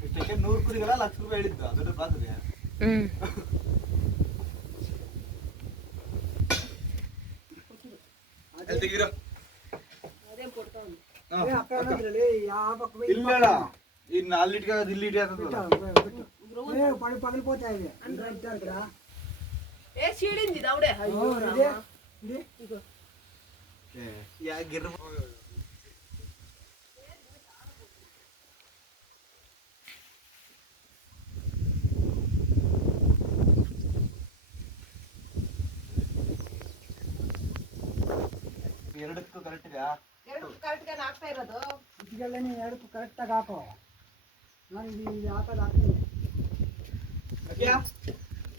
ಇಷ್ಟಕ್ಕೆ 100 ಕುರಿಗೆಲ್ಲ ಲಕ್ಷ ರೂಪಾಯಿ ಹೇಳಿದ್ದು ಅದರ ಬಾದ್ರೆ ತೆಗಿರೋ ಇಲ್ಲ ಇನ್ನು ಅಲ್ಲಿಟ್ಕ ಇಲ್ಲಿ పగిలిపోతాయి ఏ చీడింది దౌడే అయ్యో యా గిర్ర ಎರಡಕ್ಕೂ ಕರೆಕ್ಟ್ గా ಆಗ್ತಾ ಇರೋದು ಇದೆಲ್ಲನೇ ಎರಡಕ್ಕೂ ಕರೆಕ್ಟ್ ಆಗಿ ಹಾಕೋ ನಾನು ಇದು ಹಾಕೋದು ಹಾಕ್ತೀನಿ.